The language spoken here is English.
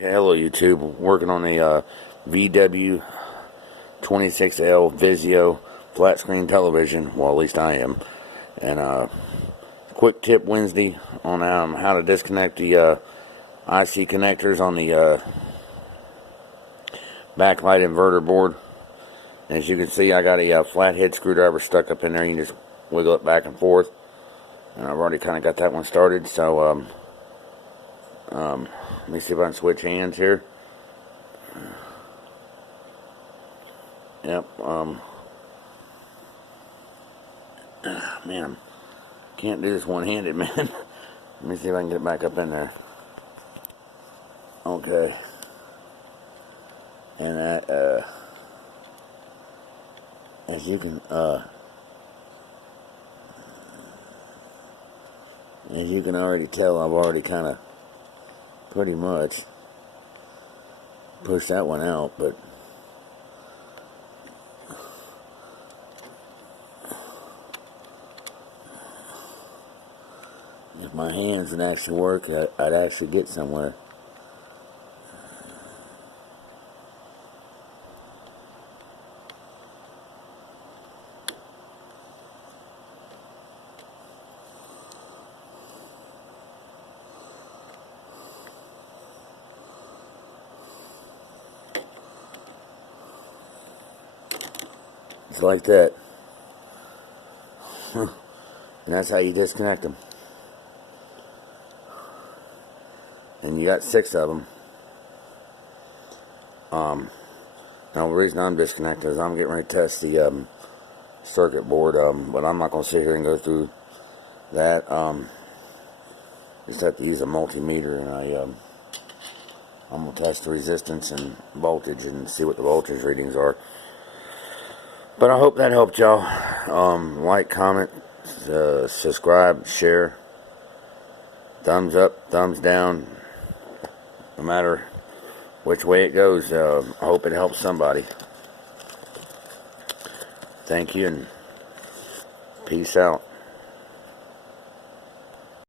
Okay, hello YouTube. Working on the vw26l Vizio flat screen television. Well, at least I am. And quick tip Wednesday on how to disconnect the IC connectors on the backlight inverter board. And as you can see, I got a flathead screwdriver stuck up in there. You can just wiggle it back and forth. And I've already kind of got that one started. So let me see if I can switch hands here. Yep, man, can't do this one-handed, man. Let me see if I can get it back up in there. Okay. And that, as you can already tell, I've already kind of pretty much pushed that one out, but if my hands would actually work, I'd actually get somewhere. It's like that. And that's how you disconnect them. And you got 6 of them. Now the reason I'm disconnected is I'm getting ready to test the circuit board, but I'm not going to sit here and go through that. Just have to use a multimeter, and I'm going to test the resistance and voltage and see what the voltage readings are. But I hope that helped y'all. Like, comment, subscribe, share, thumbs up, thumbs down. No matter which way it goes, I hope it helps somebody. Thank you and peace out.